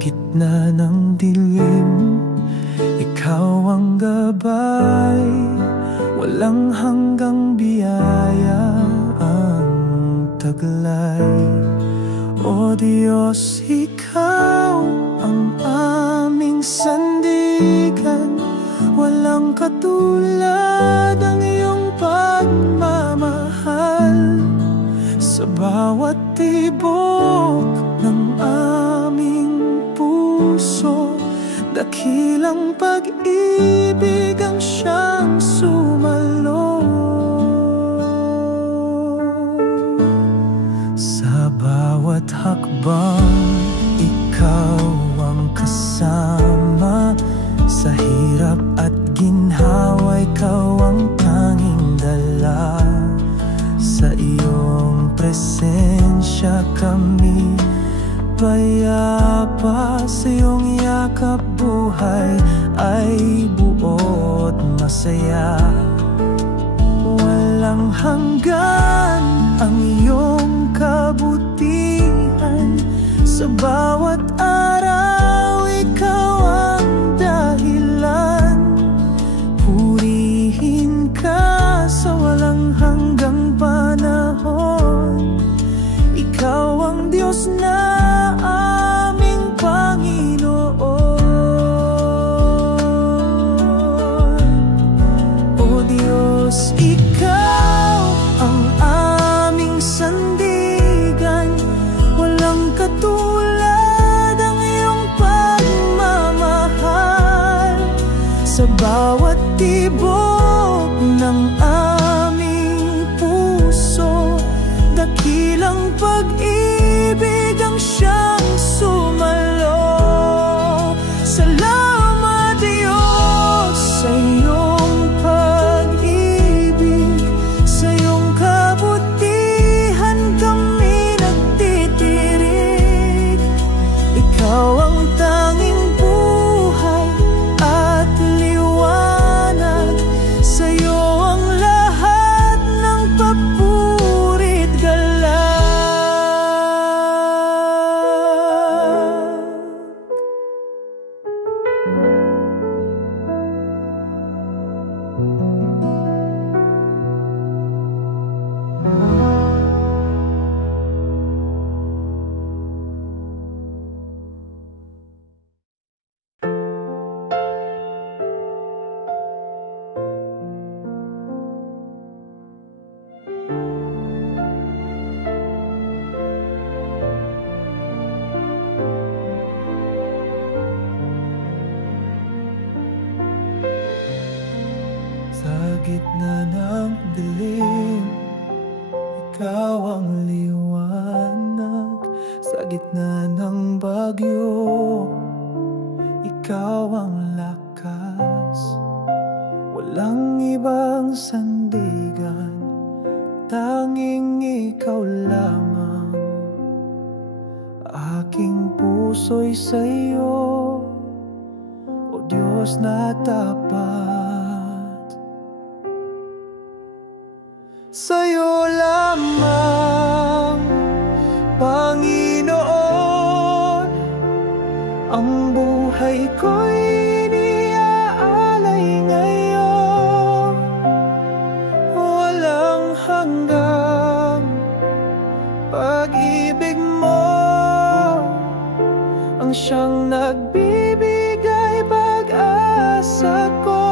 gitna ng dilim, ikaw ang gabay, walang hanggang biyaya ang taglay. O Diyos, ikaw ang aming sandigan, walang katulad ang iyong pagmamahal. Sa bawat tibok ng aming puso, dakilang pag-ibig ang siyang sumalo. Sa bawat hakbang, ikaw ang kasama. Sa hirap at ginhawa, ikaw ang tanging dala. Sa iyong presensya kami payapa, sa iyong yakap buhay ay buot masaya. Walang hanggan ang iyong kabutihan, sa bawat araw ikaw ang dahilan. Purihin ka sa walang hanggang panahon, ikaw ang Diyos na aming Panginoon. O Diyos, ikaw ang aming sandigan, walang katulad ang iyong pagmamahal. Sa bawat tibok ng aming puso, dakilang pag-ibig ang siyang sumalo. Salamat Diyos sa iyong pag-ibig, sa iyong kabutihan kami nagtitirig. Ikaw ang tanging buhay at liwanag, sa iyo ang lahat ng papurit galang. Sa gitna ng dilim, ikaw ang liwanag. Sa gitna ng bagyo, ikaw ang lakas. Walang ibang sandigan, tanging ikaw lamang. Aking puso'y sa iyo, O Diyos na tapat. Sa'yo lamang, Panginoon, ang buhay ko'y iniaalay ngayon. Walang hanggang pag-ibig mo ang siyang nagbibigay pag-asa ko.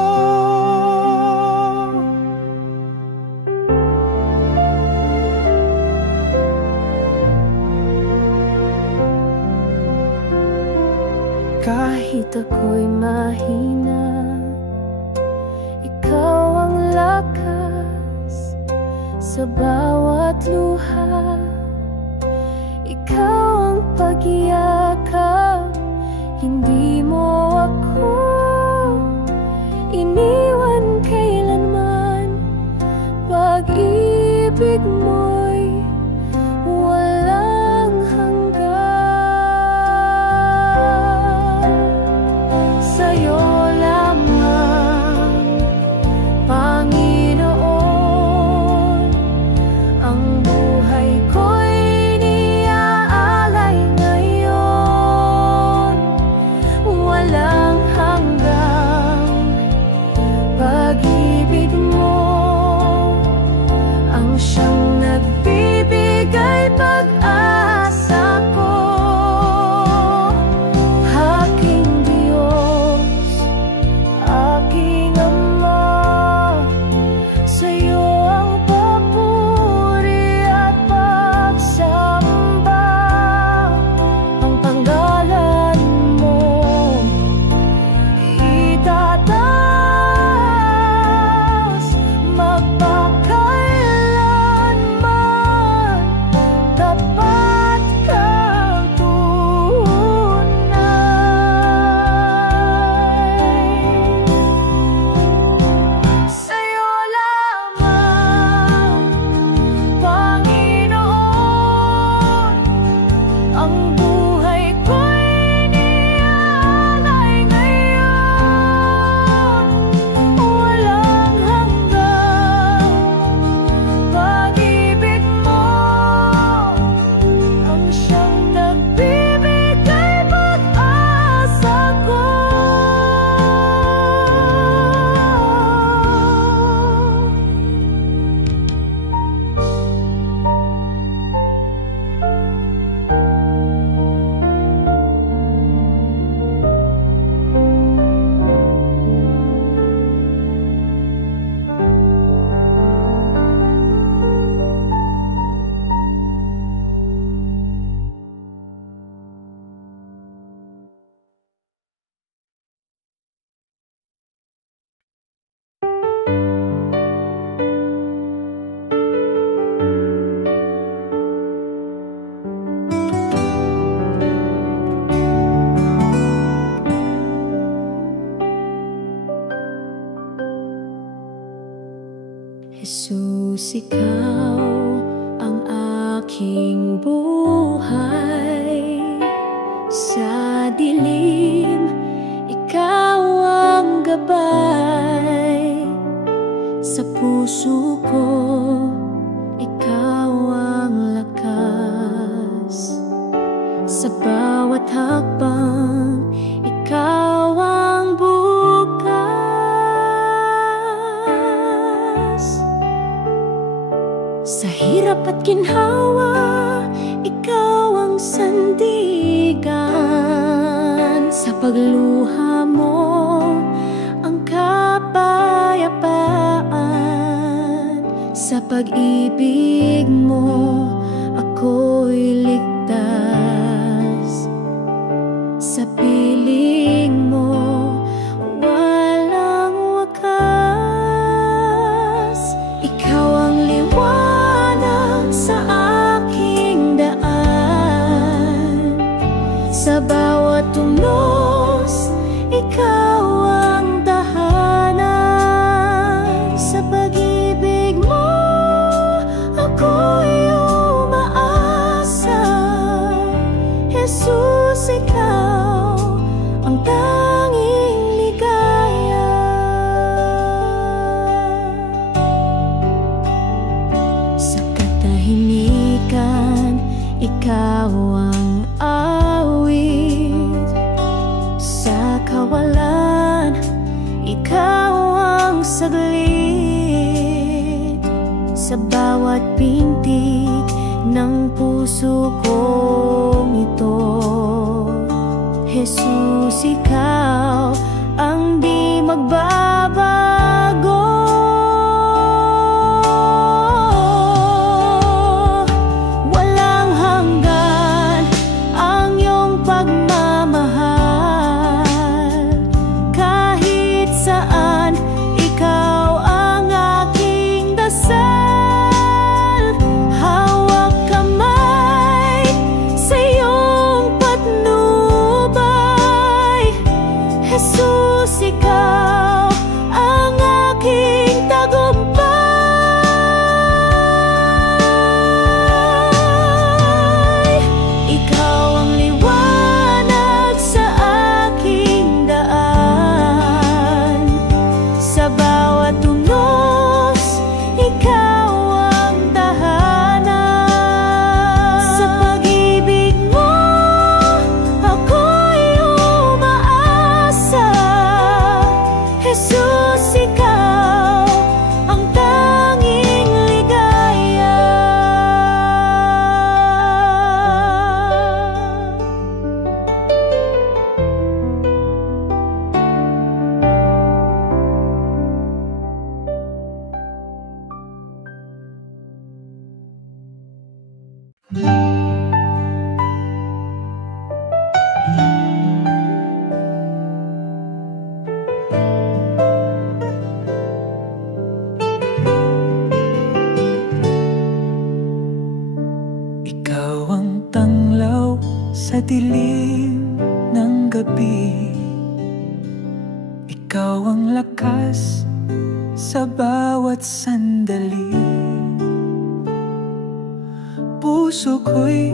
Kahit ako'y mahina, ikaw ang lakas. Sa bawat luha, ikaw ang pag-iyakap. Hindi mo ako iniwan kailanman. Pag-ibig mo'y walang hanggan. Sa'yo lamang, Panginoon, ang buhay Sa bawat hakbang, ikaw ang bukas. Sa hirap at ginhawa, ikaw ang sandigan. Sa pagluha mo, ang kapayapaan. Sa pag-ibig mo, ako'y ligtas. Sa piling mo, walang wakas. Ikaw ang liwanag sa aking daan. Sa bawat tunos, ikaw ang tahanan. Sa pag-ibig mo, ako'y umaasa. Jesus, ikaw ang tanging ligaya. Sa katahimikan, ikaw ang awit. Sa kawalan, ikaw ang saglit. Sa bawat pintig ng puso kong ito, Jesus, ikaw ang di magbabago. Walang hanggan ang iyong pagmamahal. Kahit saan, ikaw ang aking dasal. Hawak kamay sa iyong patnubay. Jesus, ikaw ang aking tagumpay. Ikaw ang liwanag sa aking daan. Sa bawat tunos, ikaw ang tahanan. Sa pag-ibig mo, ako'y umaasa. Jesus, ikaw ang tanging ligaya. Ikaw ang tanglaw sa dilim ng gabi. Ikaw ang lakas sa bawat sandali. Puso ko'y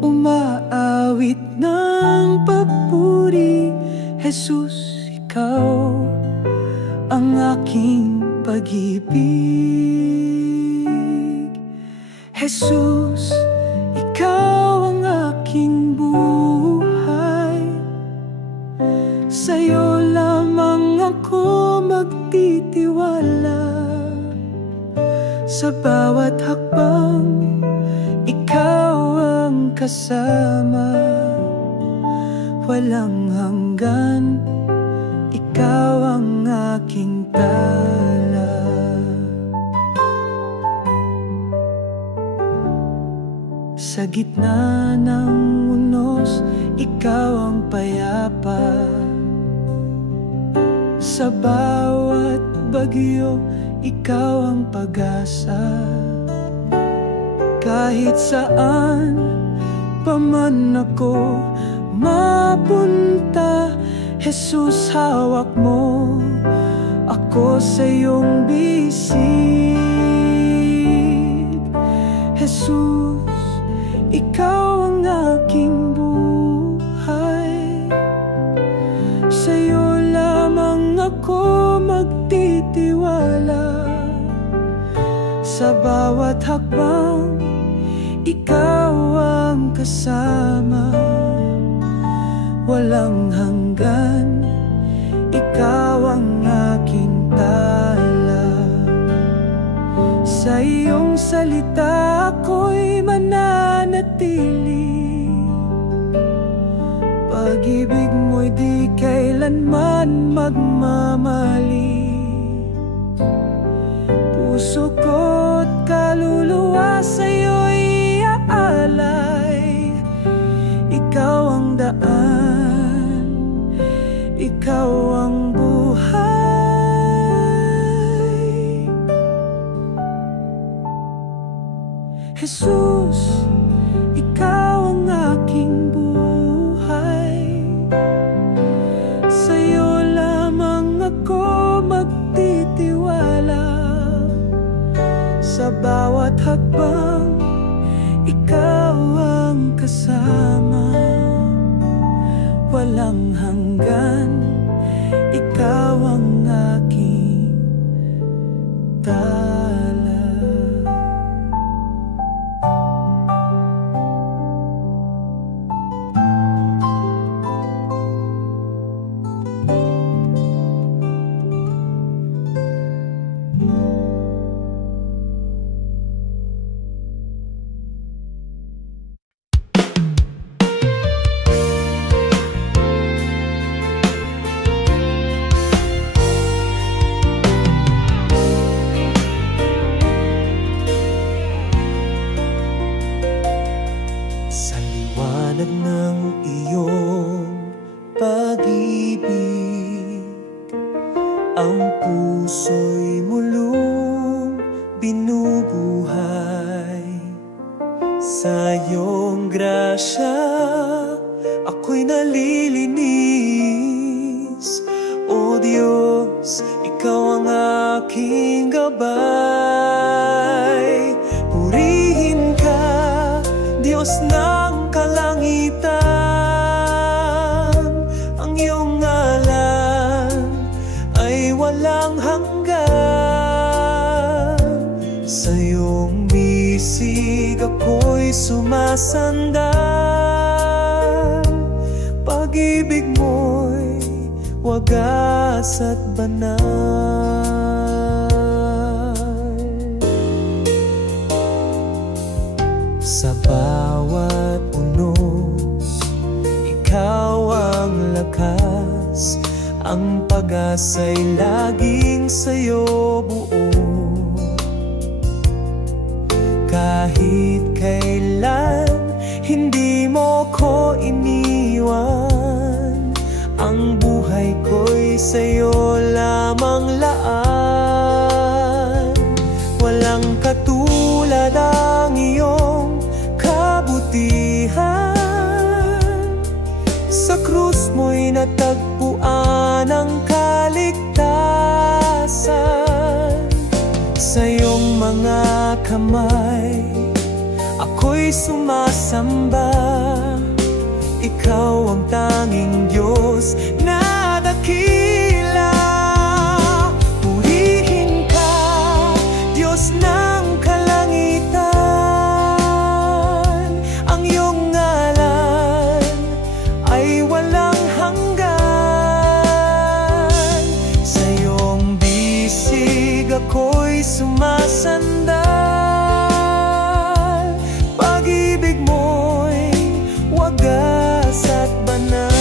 umaawit ng papuri. Jesus, ikaw ang aking pag-ibig. Jesus, ikaw ang aking buhay. Sa'yo lamang ako magtitiwala. Sa bawat hakbang, ikaw ang kasama. Walang hanggan, ikaw ang aking tala. Sa gitna ng unos, ikaw ang payapa. Sa bawat bagyo, ikaw ang pag-asa. Kahit saan pa man ako mapunta, Jesus, hawak mo ako sa iyong bisig. Jesus, ikaw ang aking buhay. Sa'yo lamang ako magtitiwala. Sa bawat hakbang, ikaw ang kasama, walang hanggan, ikaw ang aking tala. Sa iyong salita ako'y mananatili, pag-ibig mo'y di kailanman magmamali. Puso ko't kaluluwa sa'yo'y iaalay, ikaw ang daan, ikaw ang buhay. Jesus, ikaw ang aking buhay, sa'yo lamang ako magtitiwala. Sa bawat hakbang, ikaw ang kasama, walang hanggan, ikaw ang aking tala. Ng iyong pag-ibig, ang puso'y mulong binubuhay. Sa iyong grasya ako'y nalilinis. O Diyos, ikaw ang aking gabay. Purihin ka, Diyos ng kalangitan, ang iyong ngalan ay walang hanggan. Sa iyong bisig ako'y sumasandal, pag-ibig mo'y wagas at banal. Sa bawat unos, ikaw ang lakas, ang pag-asa'y laging sa'yo buo. Kahit kailan, hindi mo ko iniwan, ang buhay ko'y sa'yo lamang laan. Walang katulad ang iyong kabutihan, sa krus mo'y natagpuan ang kaligtasan. Sa iyong mga kamay ako'y sumasamba, ikaw ang tanging Diyos na dakila. Purihin ka, Diyos ng kalangitan, ang iyong ngalan ay walang hanggan. Sa iyong bisig ako'y sumasandal, pag-ibig mo'y wagas at banal.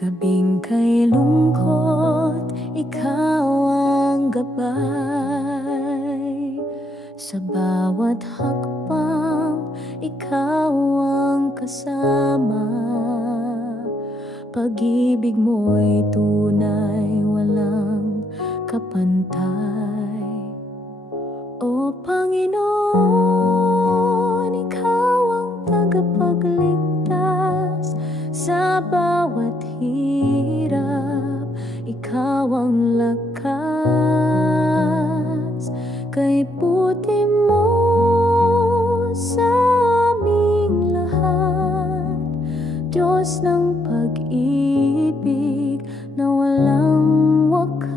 gabing kay lungkot, ikaw ang gabay. Sa bawat hakbang, ikaw ang kasama. Pag-ibig mo'y tunay, walang kapantay. O Panginoon, ikaw ang tagapagligtas. Sa bawat hirap, ikaw ang lakas. Kay puti mo sa aming lahat, Diyos ng pag-ibig na walang wakas.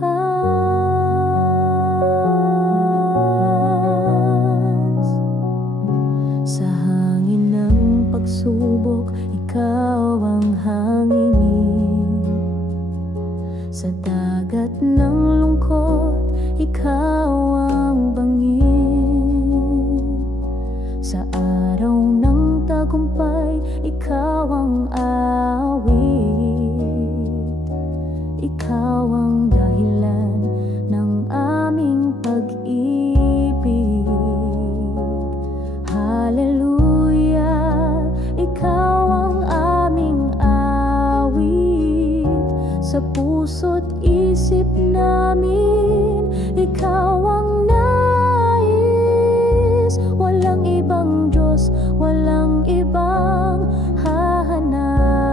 Sa hangin ng pagsubok, ikaw ang hangin. Sa dagat ng lungkot, ikaw ang bangin. Sa araw ng tagumpay, ikaw ang awit. Ikaw ang dahilan ng aming pag-ibig. Hallelujah, ikaw ang aming awit. Sa puso't isip namin, ikaw ang nais. Walang ibang Diyos, walang ibang hahanapin.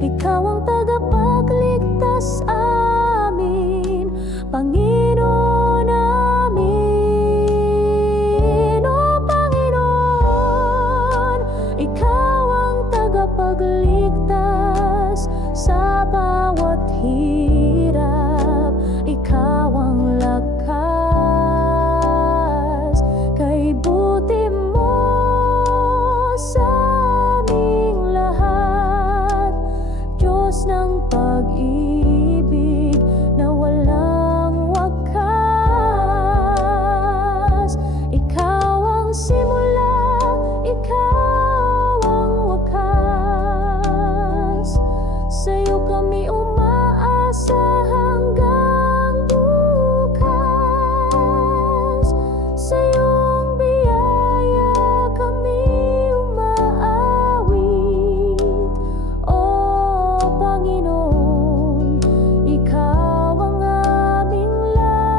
Ikaw ang tagapagligtas amin, Panginoon namin. O Panginoon, ikaw ang tagapagligtas. Sa bawat hirap, ikaw ang lakas. Kay buti mo sa aming lahat, Diyos ng pag-ibig na walang wakas. Ikaw ang simula, ikaw ang wakas. Sa'yo kami umaasa hanggang bukas. Sa iyong biyaya kami umaawit. O Panginoon, ikaw ang aming langit.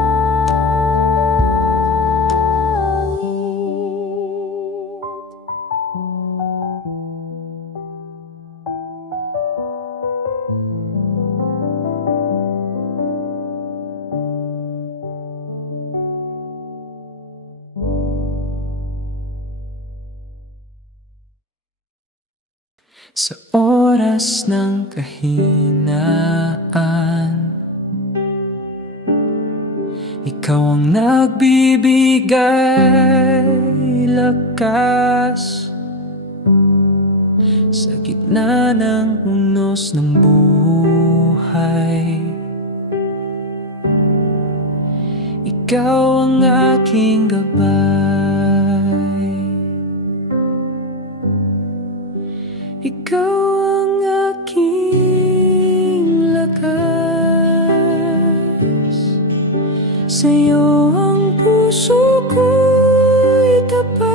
Sa oras ng kahinaan, ikaw ang nagbibigay lakas. Sa gitna ng unos ng buhay, ikaw ang aking gabay. Ikaw ang aking lakas. Sa'yo ang puso ko'y tapat.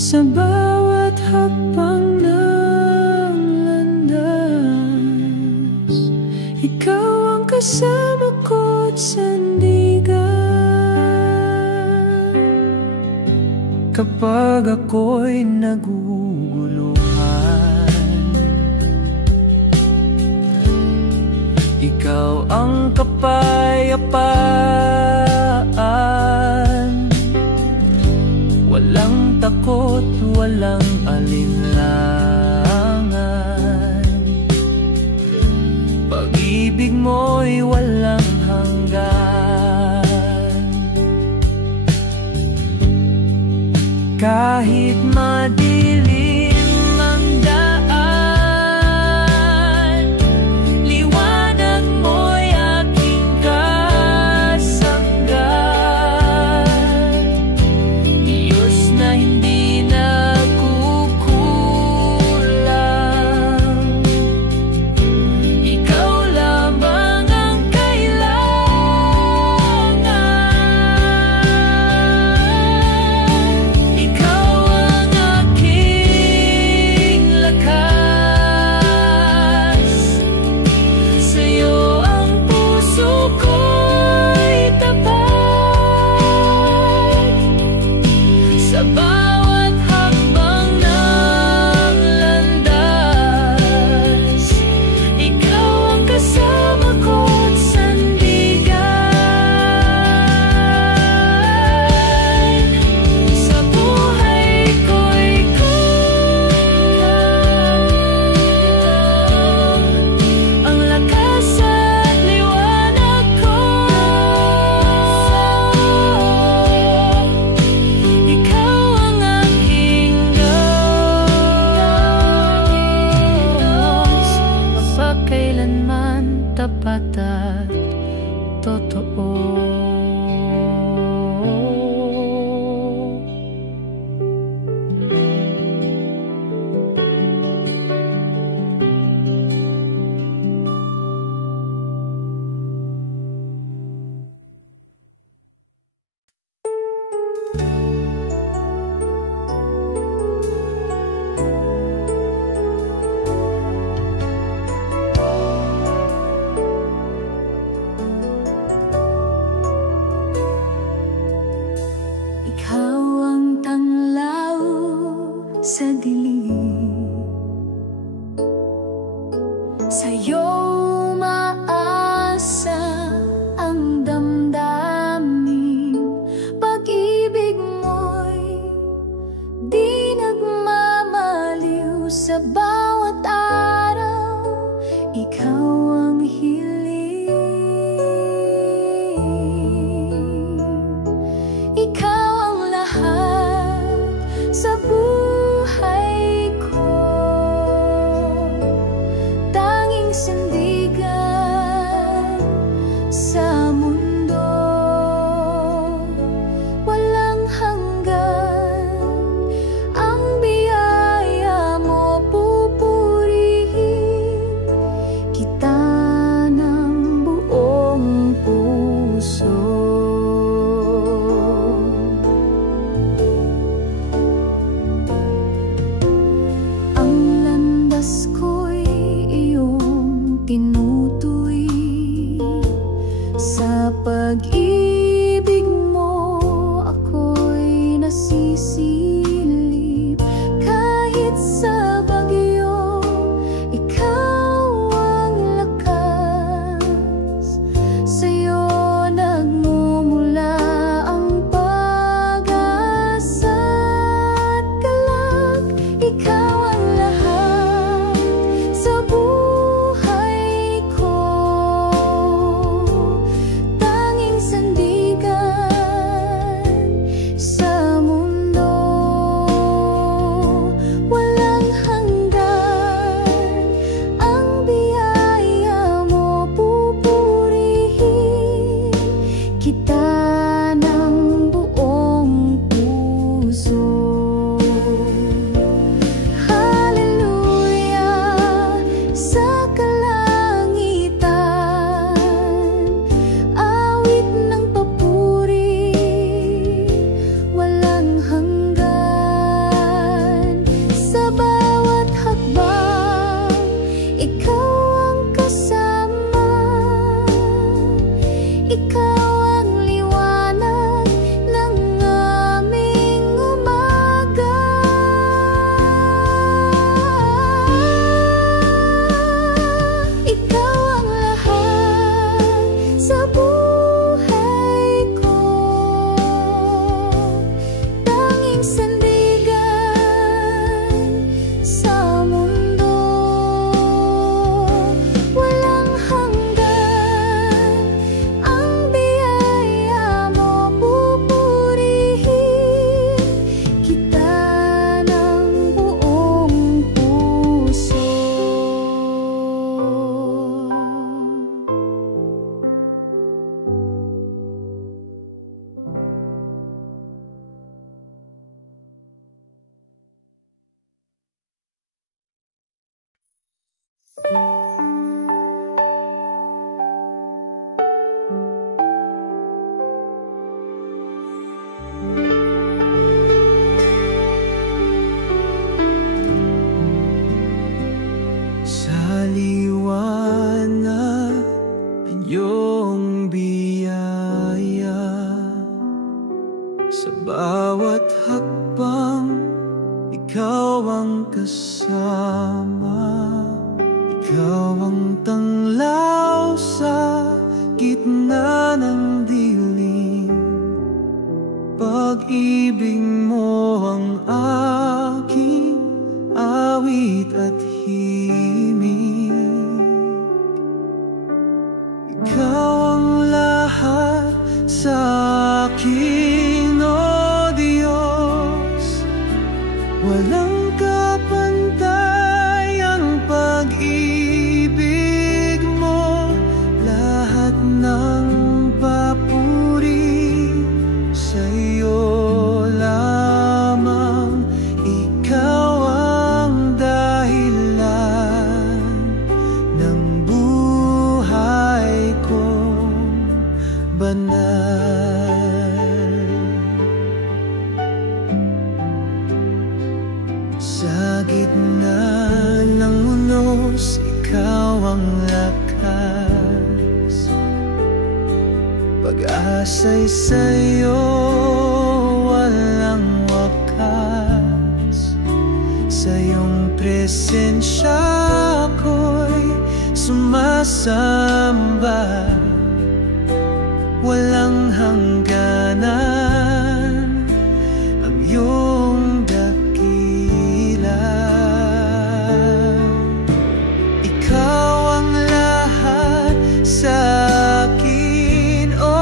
Sa bawat hakbang ng landas, ikaw ang kasama ko't sandigan. Kapag ako'y naguguluhan, ikaw ang kapayapaan. Walang takot, walang alinlangan. Pag-ibig mo'y walang hanggan. Kahit madilim ang daan, liwanag mo'y aking kasanggan. Diyos na hindi nagkukulang, sa dilim. Sa'yo maasa ang damdamin, pag-ibig mo'y di nagmamaliw. Sa bawat araw, ikaw ang hiling. Ikaw ang lahat sa buhay ko, tanging sandigan sa mundo, walang hanggan. Ang biyaya mo pupurihin kita ng buong puso. Ang landas ko'y iyong tinutuwi, sa pag-ibig mo ako'y nasisilip. Kahit sa bagyo, ikaw ang lakas. Sa'yo nagmumula ang pag-asa at galak. Ikaw ang lahat sa buhay ko, tanging sandigan sa mundo, walang hanggan. Ang biyaya mo pupurihin kita ng buong puso. Hallelujah sa kalangitan, awit ng papuri, walang hanggan. Sa bawat hakbang, ikaw ang kasama. Ikaw ang liwanag ng aming umaga. Ikaw ang lahat sa buhay ko, tanging sandigan sa mundo, walang hanggan. Ang biyaya mo pupurihin kita ng buong puso. Sa liwanag ng iyong biyaya, sa bawat hakbang ikaw ang kasama. Ikaw ang tanglaw sa gitna ng dilim. Pag-ibig mo ang aking awit at himig. Ikaw ang lahat sa akin, O Diyos. Walang kapantay ang pag-ibig mo. Lahat ng papuri sa'yo lamang. Ikaw ang dahilan ng buhay kong banal. Sa gitna ng unos, ikaw ang lakas. Pag-asa'y sa'yo walang wakas. presensya ko'y sumasamba. Walang hangganan ang iyong dakila. Ikaw ang lahat sa akin, O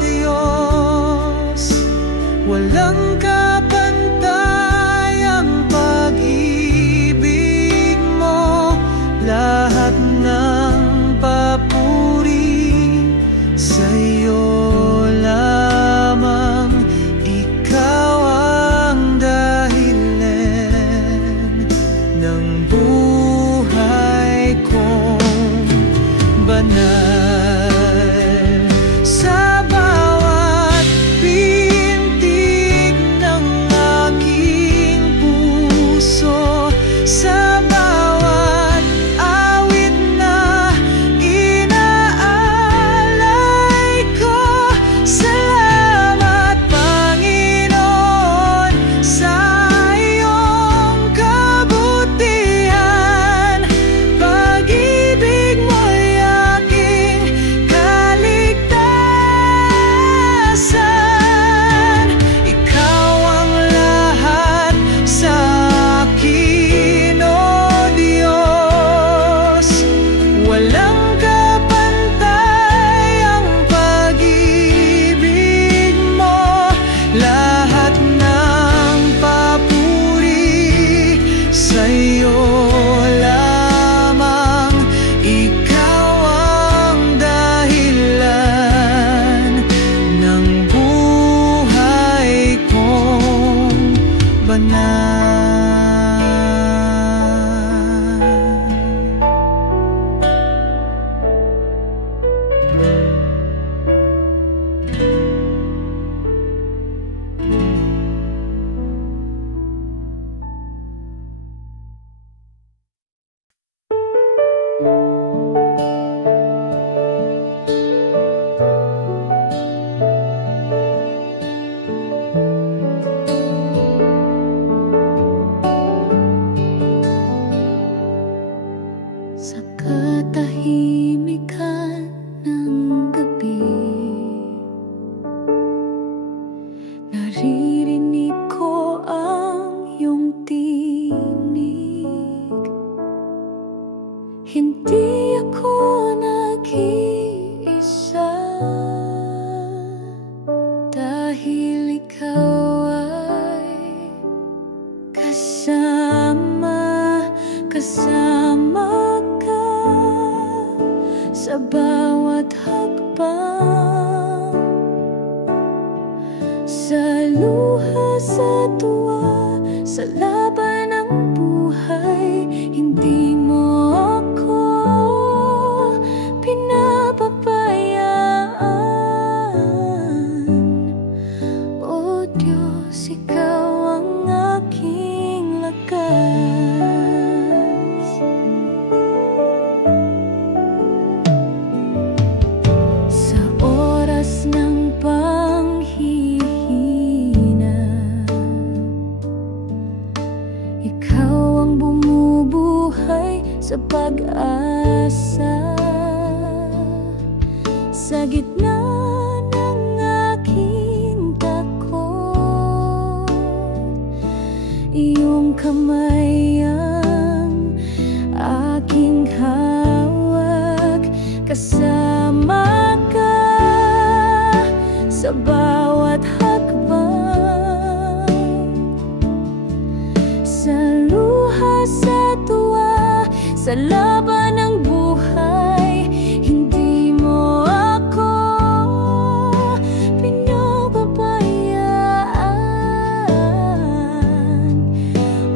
Diyos. Walang kapantay ang pag-ibig mo. Lahat ng papuri sa'yo lamang. Ikaw ang dahilan ng buhay kong banal. Sa bawat pintig ng aking puso, sa bawat awit na inaalay ko, salamat Panginoon sa iyong kabutihan. Pag-ibig mo'y aking kaligtasan. Ikaw ang lahat sa akin, O Diyos. Walang kapantay ang pag-ibig mo. Lahat ng papuri sa'yo lamang. Ikaw ang dahilan ng buhay kong banal. Sa katahimikan ng gabi, naririnig ko ang iyong tinig. Hindi ako nag-iisa, dahil ikaw ay kasama ka sa bawat hakbang, sa luha, sa tuwa, sa laban ng buhay. Hindi mo ako pinapabayaan. O Diyos, ikaw ang aking lakas. Sa oras ng panghihina, ikaw ang bumubuhay sa pag-asa. Sa gitna ng aking takot, iyong kamay ang aking hawak. Kasama ka sa bawat hakbang, sa luha, sa tuwa, sa laban ng buhay. Hindi mo ako pinapabayaan.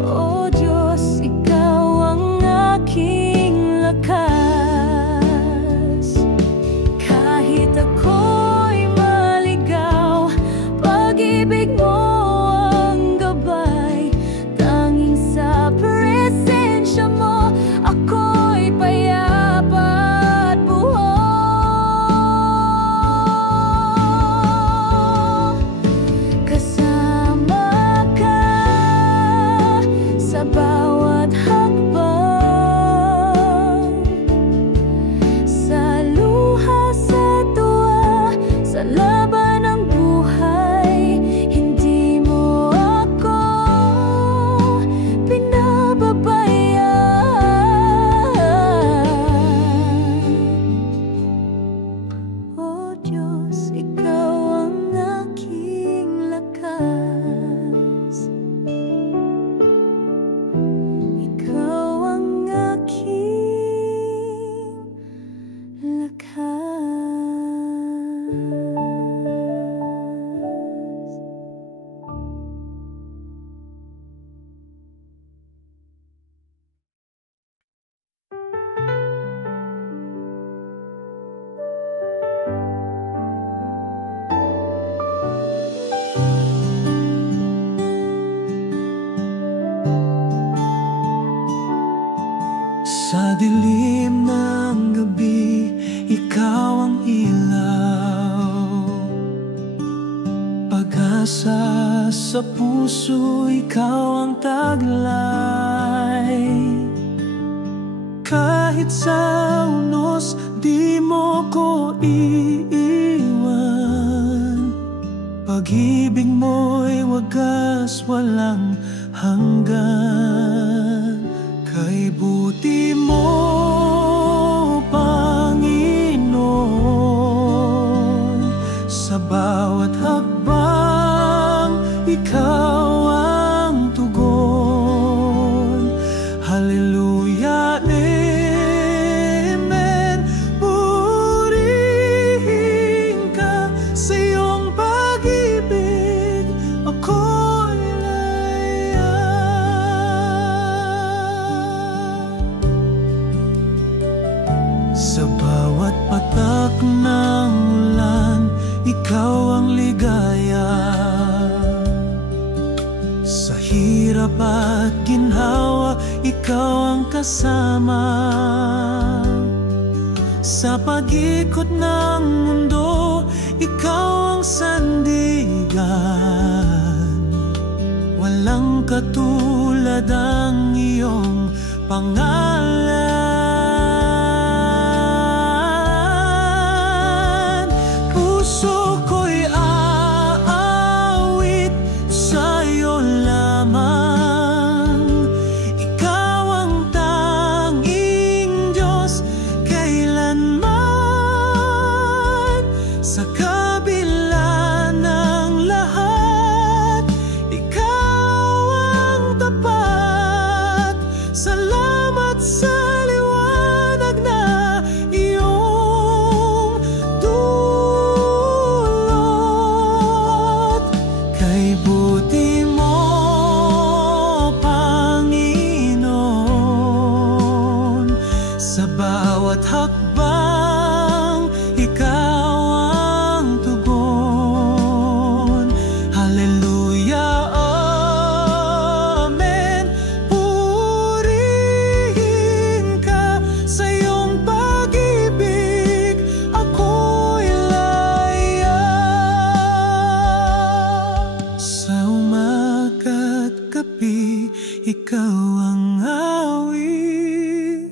O Diyos, ikaw ang aking lakas. Kahit ako'y maligaw, pag-ibig mo ang gabay. Tanging sa presensya mo ako'y payapa. dilim ng gabi, ikaw ang ilaw. Pag-asa sa puso, ikaw ang taglay. Kahit sa unos, di mo ko iiwan. Pag-ibig mo'y wagas, walang hanggan. Kay buti mo, Panginoon, sa bawat hakbang, ikaw ang tugon. Hallelujah, amen. Purihin ka sa iyong pag-ibig, ako'y laya. Sa bawat patak ng ulan, ikaw ang ligaya. Sa hirap at ginhawa, ikaw ang kasama. Sa pag-ikot ng mundo, ikaw ang sandigan. Walang katulad ang iyong pangalan. Puso ko'y aawit sa'yo lamang. Ikaw ang tanging Diyos kailanman. Sa kabila ng lahat, ikaw ang tapat. Salamat sa liwanag na iyong dulot. Kay buti mo, Panginoon, sa bawat hakbang, ikaw ang tugon. Hallelujah, amen. Purihin ka sa iyong pag-ibig, ako'y laya. Sa umaga't gabi, ikaw ang awit.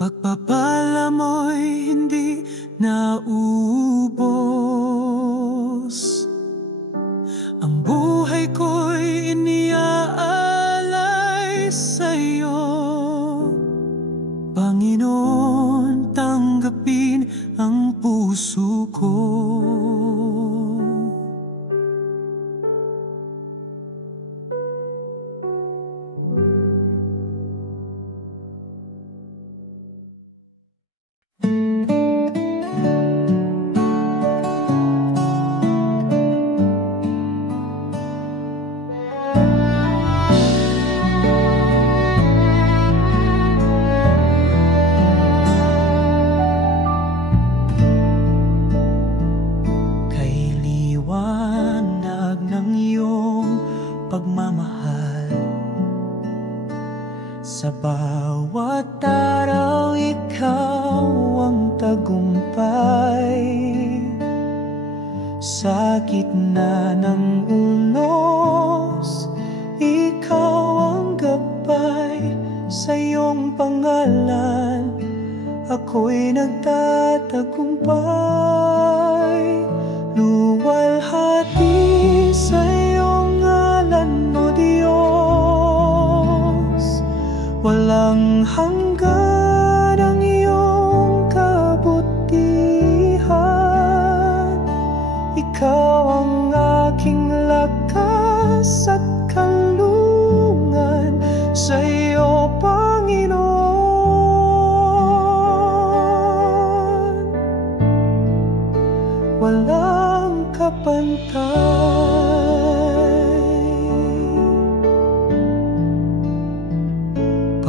Pagpapala mo'y hindi naubos. Ang buhay ko'y iniaalay sa'yo. Panginoon, tanggapin ang puso ko. Kay liwanag ng iyong pagmamahal, sa bawat araw ikaw ang tagumpay. Sa gitna ng unos, ikaw ang gabay. Sa iyong pangalan, ako'y nagtatagumpay. Luwalhati sa iyong ngalan, O Diyos. Walang hanggan ang iyong kabutihan. Ikaw ang aking lakas at kalungan. Sa iyo, Panginoon, walang kapantay.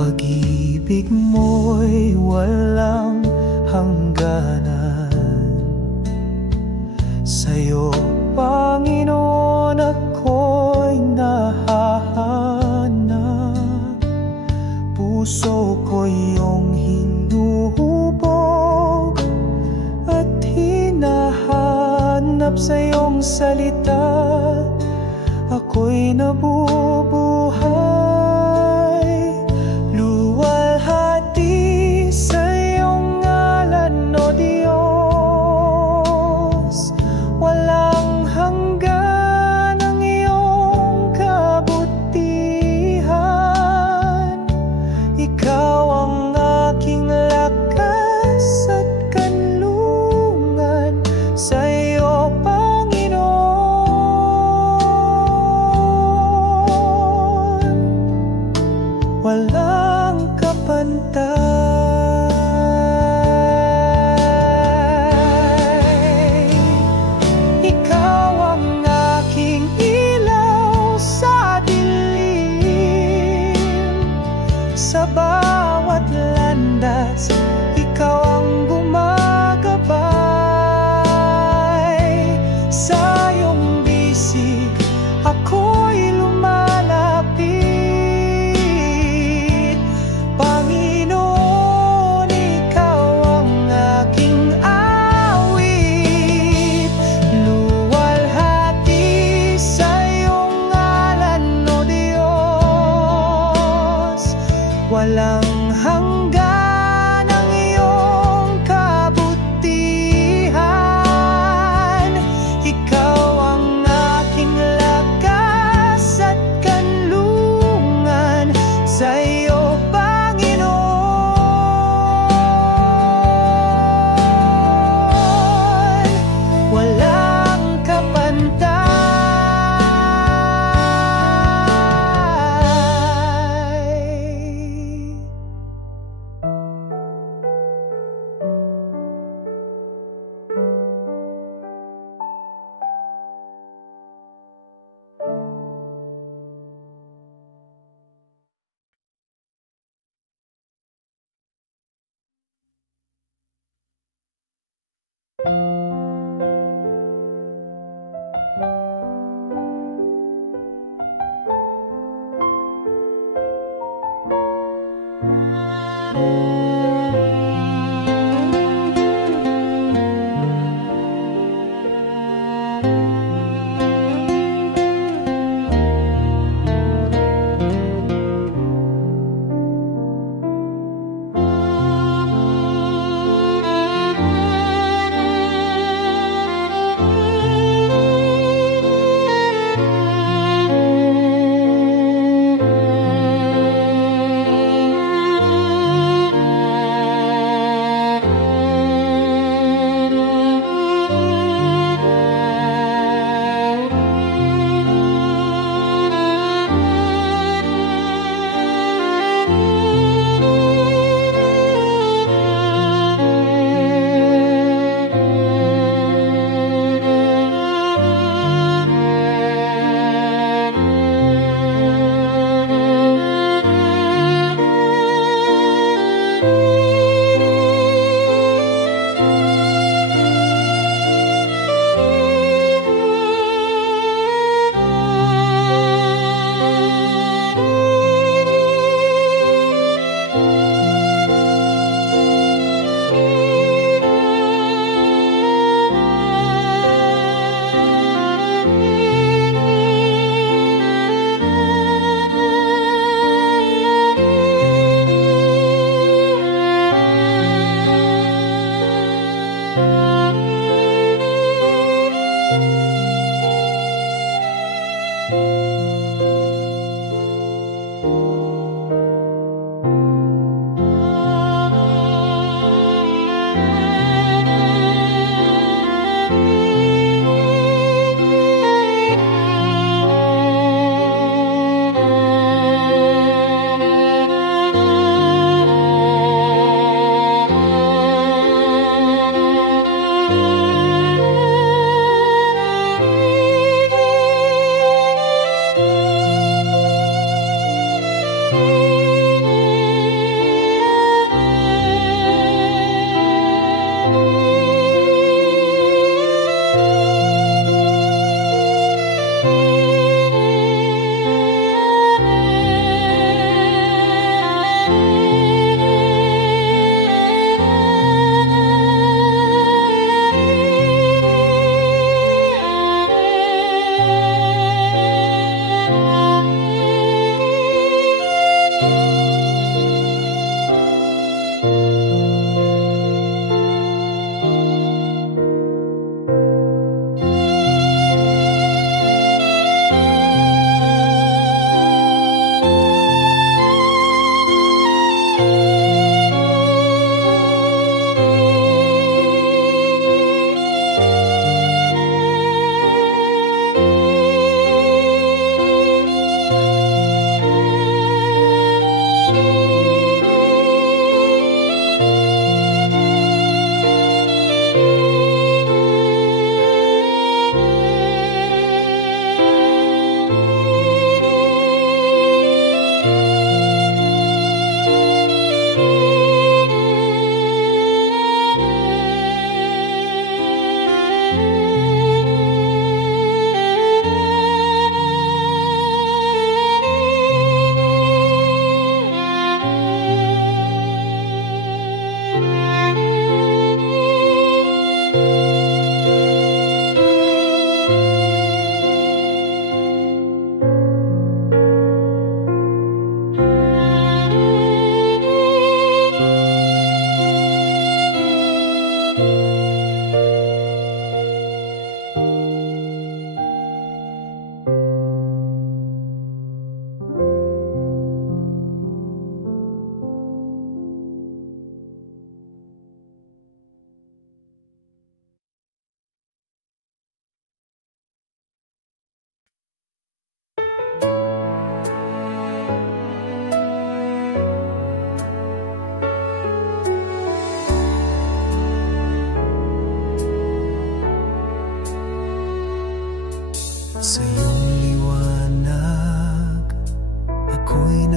Pag-ibig mo'y walang hangganan. Sa'yo, Panginoon, ako'y nahahanap. Puso ko'y sa iyong salita, ako'y nabubuhay. Luwalhati sa iyong ngalan, O Diyos. Walang hanggan ang iyong kabutihan. Ikaw ang aking lakas at kanlungan, sa iyo, Panginoon. Walang kapantay. Ikaw ang aking ilaw sa dilim. Sa bawat landas, ikaw ang gumagabay. Sa iyong bisig, ako'y lumalapit. Panginoon, ikaw ang aking awit. Luwalhati sa iyong ngalan, O Diyos. Walang hanggan ang iyong kabutihan. Ikaw ang aking lakas at kanlungan, sa iyo, Panginoon. Walang kapantay.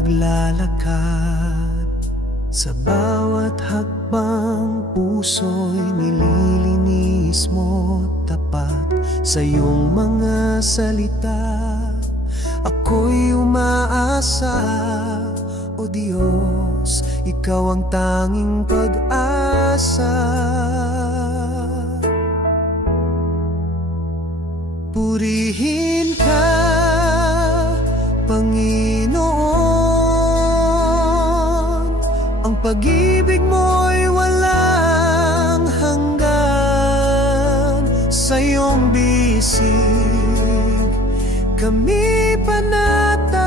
naglalakad. Sa bawat hakbang puso'y nililinis mo, tapat sa iyong mga salita. Ako'y umaasa, O Diyos, Ikaw ang tanging pag-asa. Purihin ka, Panginoon, ang pag-ibig mo'y walang hanggan. Sa iyong bisig kami panatag,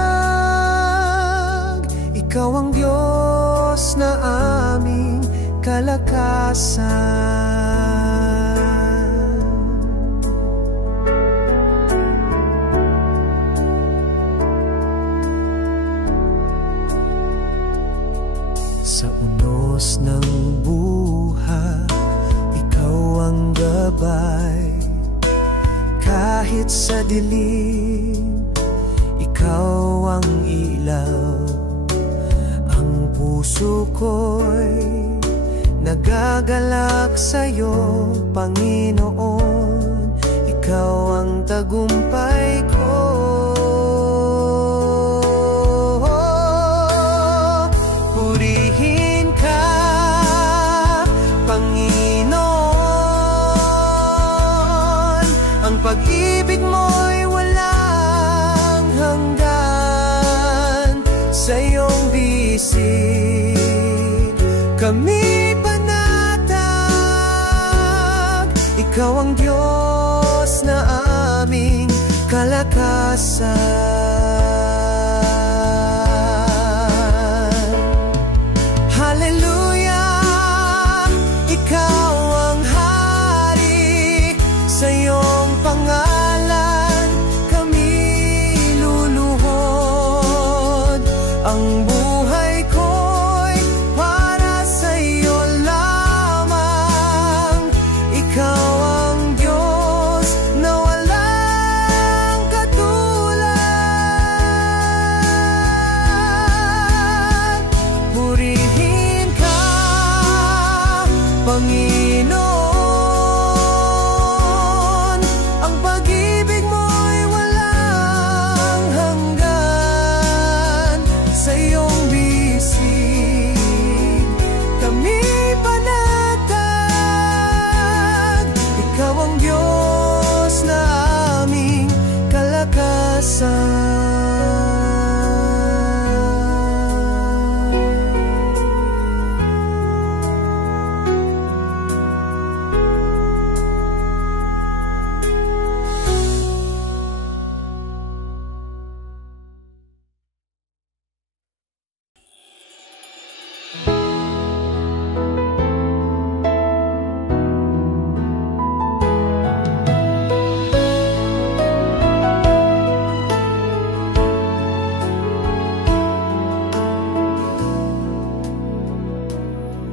Ikaw ang Diyos na aming kalakasan. Sa unos ng buhay, Ikaw ang gabay. Kahit sa dilim, Ikaw ang ilaw. Ang puso ko'y nagagalak sa'yo, Panginoon. Ikaw ang tagumpay ko. Pag-ibig mo'y walang hanggan. Sa iyong bisig kami panatag, Ikaw ang Diyos na aming kalakasan. Hallelujah, Ikaw ang hari. Sa iyong pangalan kami luluhod. Ang buhay ko'y para sa iyo lamang. Ikaw ang Diyos na walang katulad. Purihin ka, Panginoon.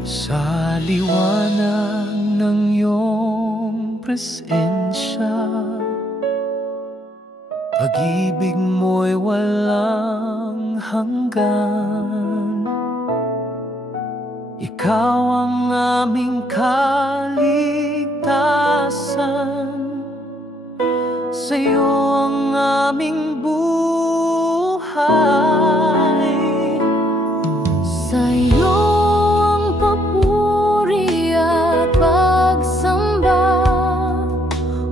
Sa liwanag ng iyong presensya, pag-ibig mo'y walang hanggan. Ikaw ang aming kaligtasan, sa iyo ang aming buhay. Sa iyo ang papuri at pagsamba,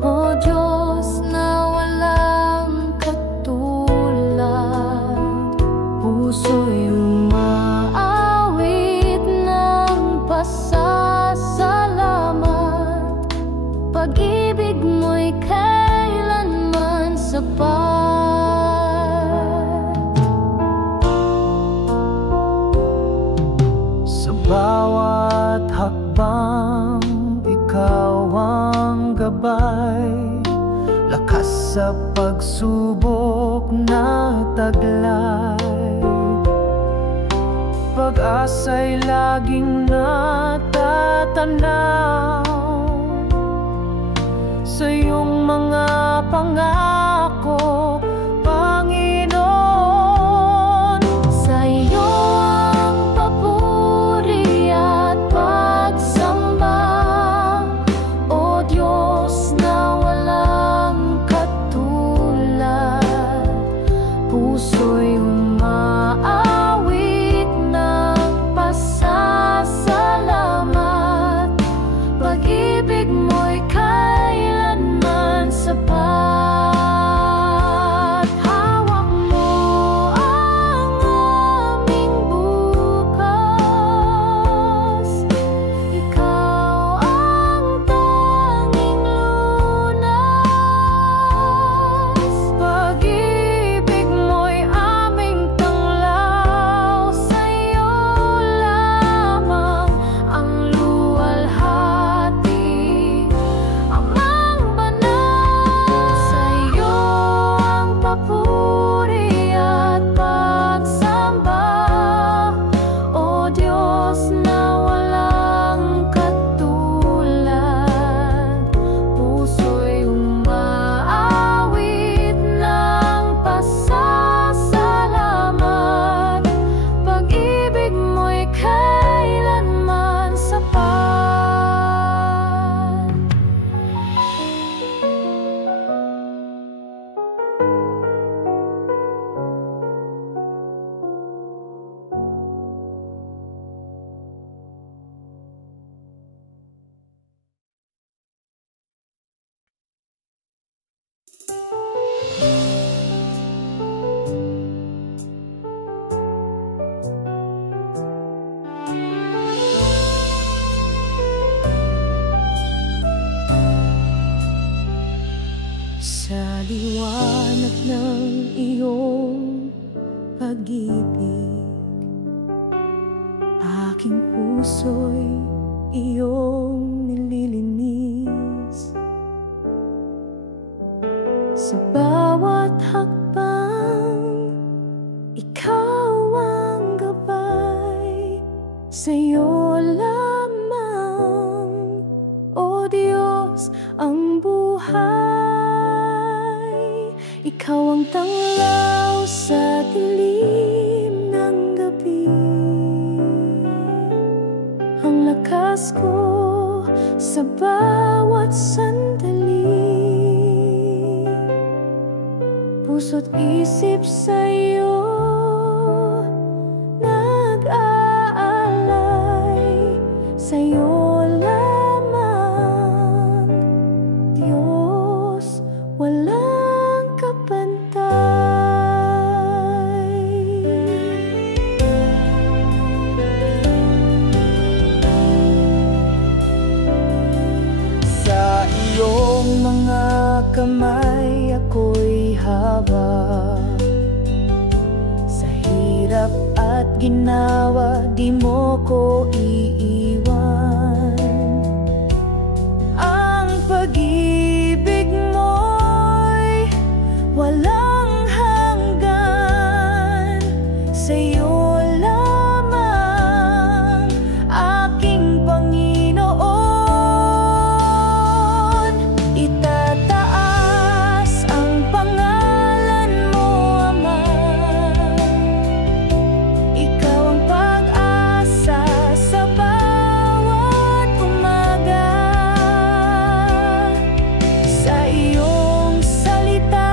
O Diyos na walang katulad. Puso'y umaawit ng pasasalamat. Pag-ibig mo'y kailanman sapat. Bawat hakbang, Ikaw ang gabay. Lakas sa pagsubok na taglay. Pag-asa'y laging natatanaw sa iyong mga pangako, Panginoon. Sa pag-ibig, aking puso'y iyong nililinis. Sa bawat hakbang, ikaw ang gabay. Sa'yo lamang, O Diyos, ang buhay. Ikaw ang tanglaw sa dilim ng gabi, ang lakas ko sa bawat sandali. Puso't isip sa'yo nag-aalay. Sa'yo lamang, Diyos, walang kapantay. Sa iyong mga kamay ako'y hawak. Sa hirap at ginawa, di mo ko iiwan. Ang pag-ibig mo'y walang hanggan. Sa'yo lamang, aking Panginoon. Itataas ang pangalan mo, Ama. Ikaw ang pag-asa sa bawat umaga. Sa iyong salita,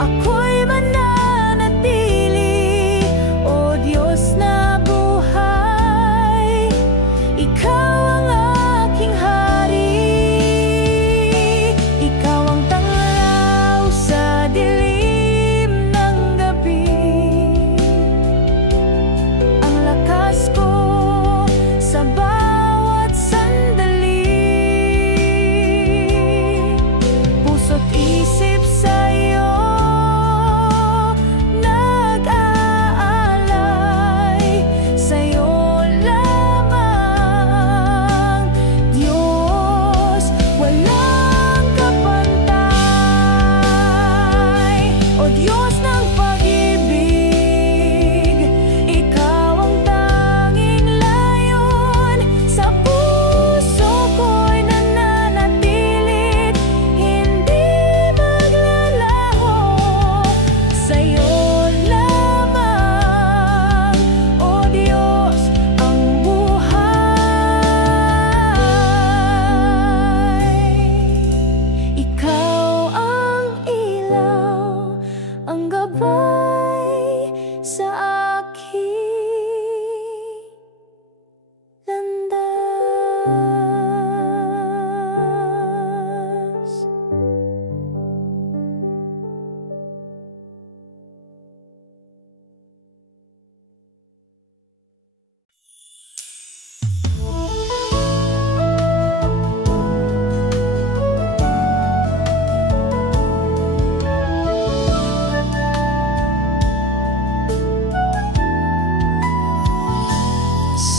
ako'y mananatili. O Diyos na buhay, ikaw ang aking hari. Ikaw ang tanglaw sa dilim ng gabi, ang lakas ko sa bawat sandali. Puso't isip sa'yo nag-aalay. Sa'yo lamang, Diyos, walang kapantay. O Diyos ng pag-ibig, ikaw ang tanging layon. Sa puso ko'y nananatilit, hindi maglalaho. Sa'yo lamang, O Diyos, ang buhay. Ikaw ang ilaw, ang gabay sa aking landas.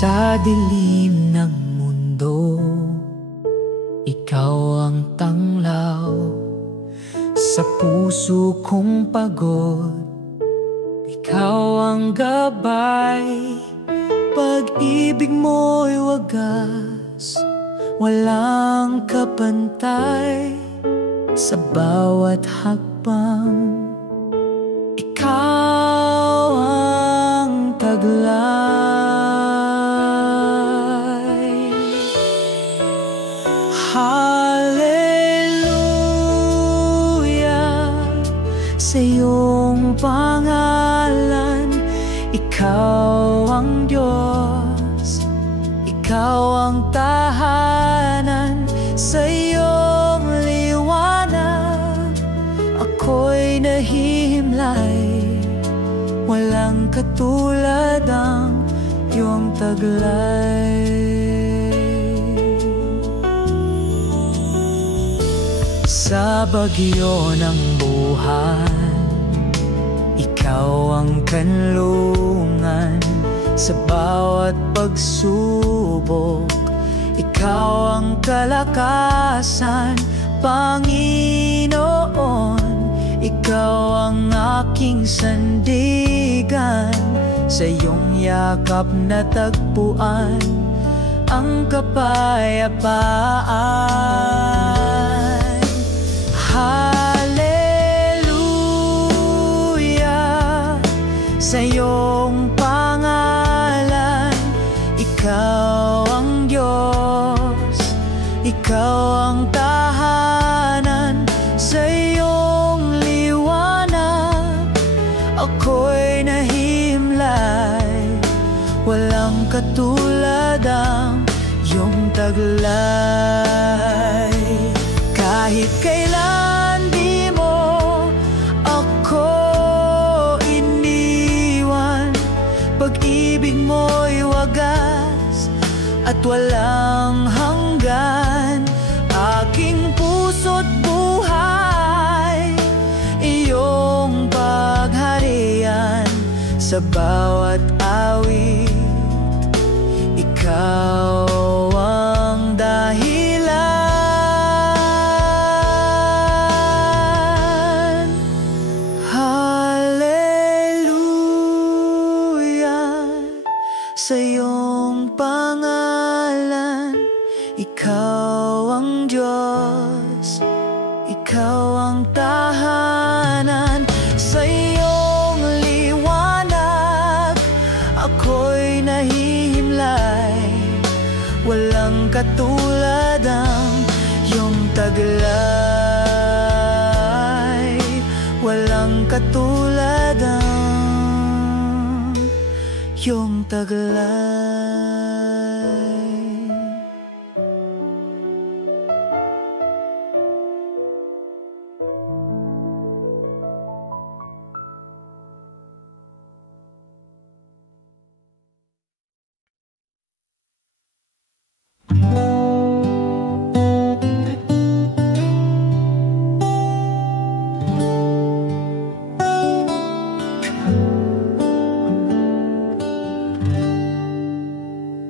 Sa dilim ng mundo, ikaw ang tanglaw. Sa puso kong pagod, ikaw ang gabay. Pag-ibig mo'y wagas, walang kapantay. Sa bawat hakbang, ikaw ang taglay. Hallelujah, sa iyong pangalan. Ikaw ang Diyos, ikaw ang tahanan. Sa iyong liwanag, ako'y nahihimlay. Walang katulad ang iyong taglay. Sa bagyo ng buhay, ikaw ikaw ang kanlungan sa bawat pagsubok. Ikaw ang kalakasan, Panginoon. Ikaw ang aking sandigan, sa iyong yakap natagpuan ang kapayapaan. Hallelujah, sa iyong pangalan. Ikaw ang Diyos, ikaw ang tahanan, sa iyong liwanag ako'y nahimlay. Walang katulad ang iyong taglay. Kahit kailan di mo ako iniwan, pag-ibig mo'y wagas at walang hanggan. Aking puso't buhay, iyong pagharian. Sa bawat awit, ikaw ang dahilan. Hallelujah, sa iyong pangalan. Ikaw ang Diyos, ikaw ang tahanan, sa iyong liwanag ako'y nahihimlay. Walang katulad ang iyong taglay. Walang katulad ang iyong taglay.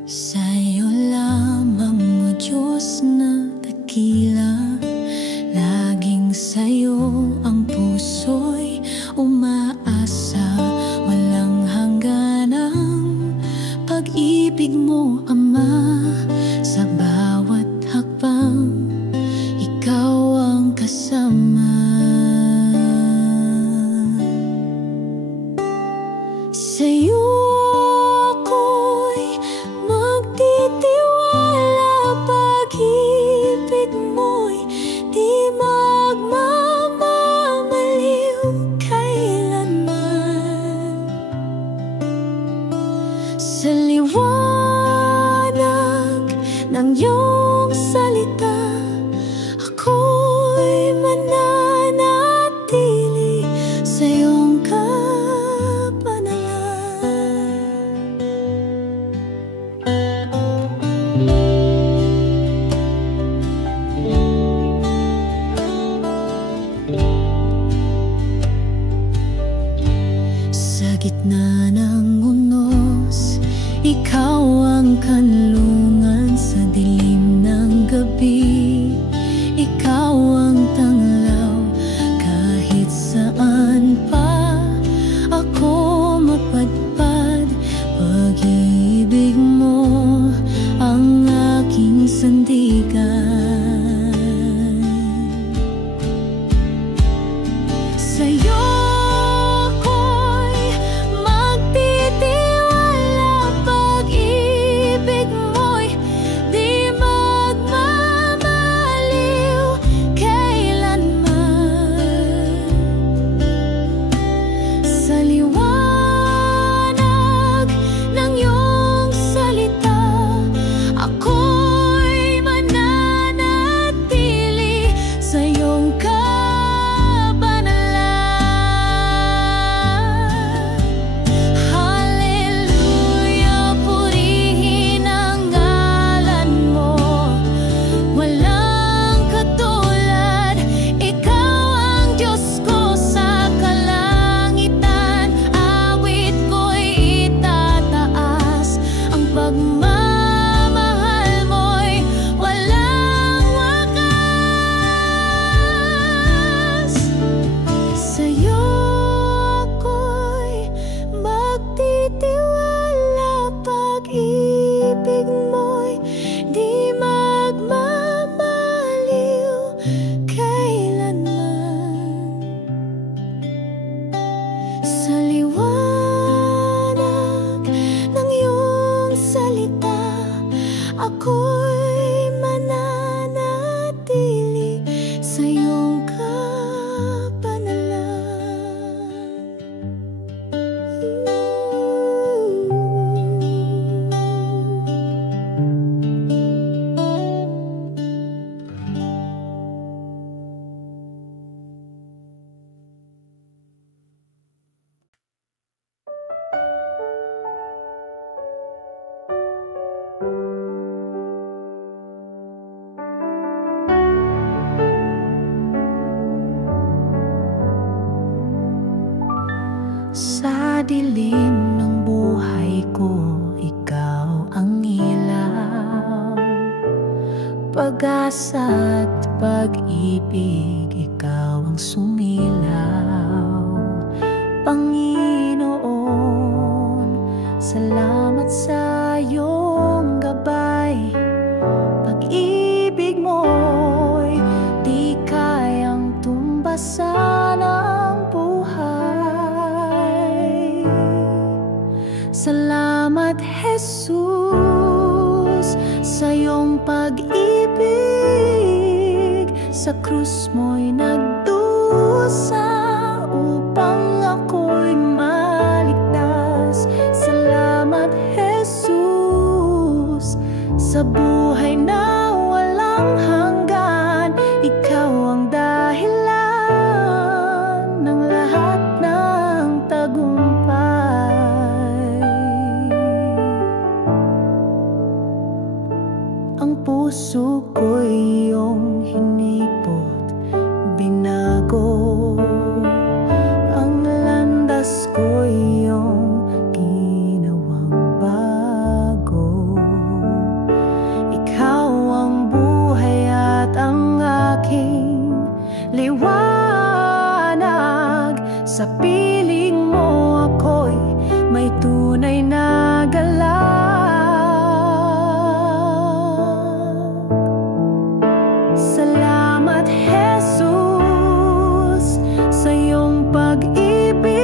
Sa'yo lamang, O Diyos na dakila, laging sa'yo ang puso'y umaasa. Walang hangganang pag-ibig mo, Ama. Sa bawat hakbang, ikaw ang kasama. Sa'yo ako'y magtitiwala, pag-ibig mo'y di magmamaliw kailanman. Sa liwanag ng iyong salita, ako'y mananatili sa iyong kapanalan. Sa gitna ng unos, ikaw ang kanlungan. Sa dilim ng gabi, ikaw ang tanglaw. Kahit saan pa ako mapadpad, pag-ibig mo ang aking sandigan. Sa'yo ako'y magtitiwala, pag-ibig dilim ng buhay ko, ikaw ang ilaw. Pag-asa at pag-ibig, ikaw ang sumilaw. Panginoon, salamat sa iyong gabay. Pag-ibig mo'y di kayang tumbasan ang buhay. Salamat, Jesus, sa iyong pag-ibig. Sa krus mo'y nagdusa upang ako'y maligtas. Salamat, Jesus, sa buhay na walang hanggan. Ikaw ang dahilan ng lahat ng tagumpay. Ang puso ko'y iyong hinipot, binago. Ang landas ko'y iyong ginawang bago. Ikaw ang buhay at ang aking liwanag. Sa piling mo ako'y may tunay na galak. Salamat, Jesus, sa iyong pag-ibig.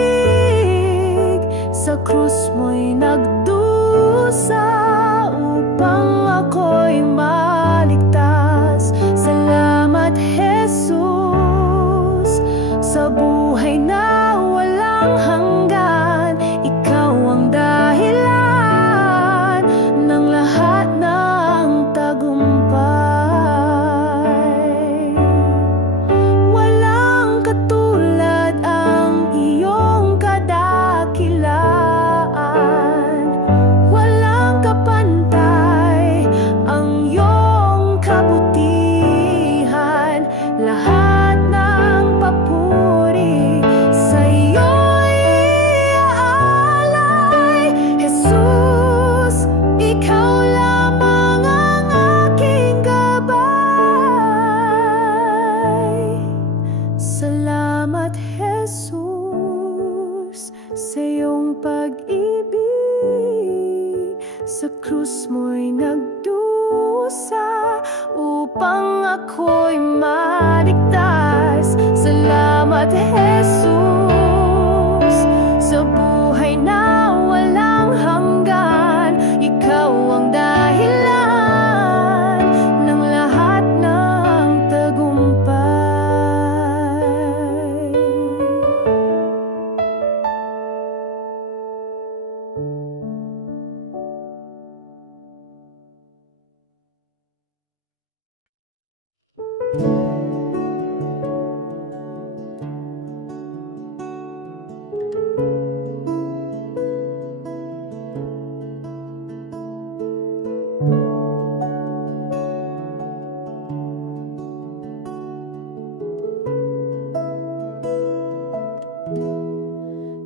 Sa krus mo'y nagdusa upang ako'y maligtas. Salamat, Jesus, sa buhay na walang hanggan. Ikaw ang dahilan ng lahat ng tagumpay. Walang katulad ang iyong kadakilaan. Walang kapantay ang iyong kabutihan. Lahat ng papuri sa iyo'y iaalay. Jesus, ikaw lamang ang aking gabay. Salamat, Jesus, sa iyong pag-ibig. Sa krus mo'y nagdusa upang ako'y maligtas. Salamat, Jesus, sa buhay na walang hanggan. Ikaw ang dahilan ng lahat ng tagumpay.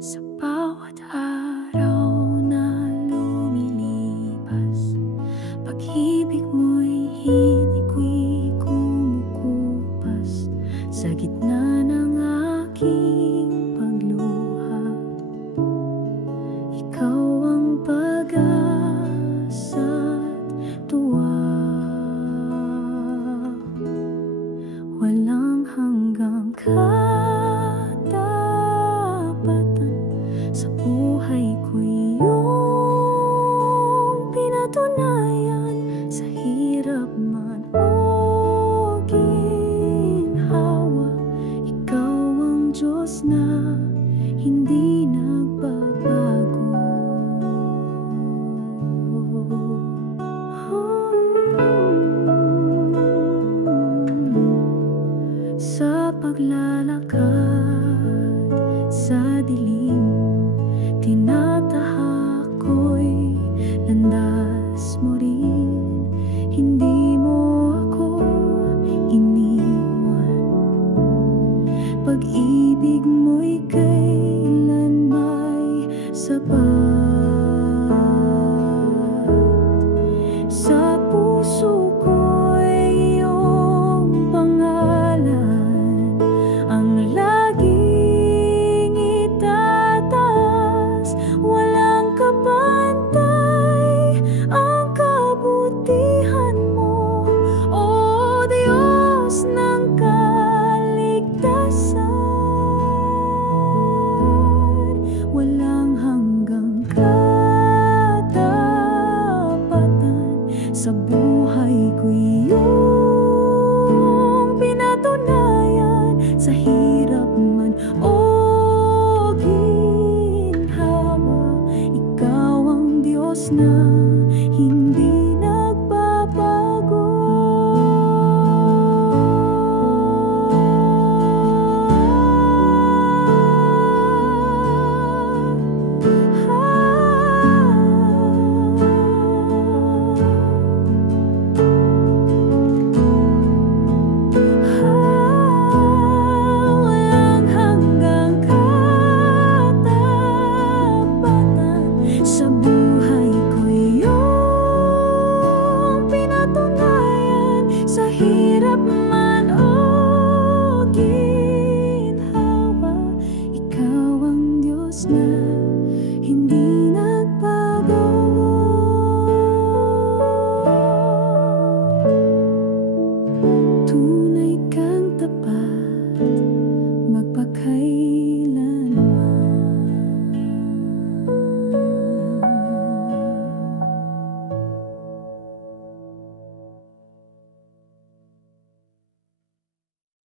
Sa bawat araw na lumilipas, pag-ibig mo'y hindi ko'y kumukupas. Sa gitna ng aking pagluha, ikaw ang pag-asa't tuwa. Walang hanggang sa buhay ko'y iyong pinatunayan. Sa hirap man o ginhawa, ikaw ang Diyos na hindi nagbabago. sapat. Sa puso ko'y iyong pangalan ang laging itataas. Walang kapantay ang kabutihan mo, O Diyos ng kaligtasan. Walang hanggang katapatan sa buhay ko, iyong pinatunayan. Sa hirap man o ginhawa, ikaw ang Diyos na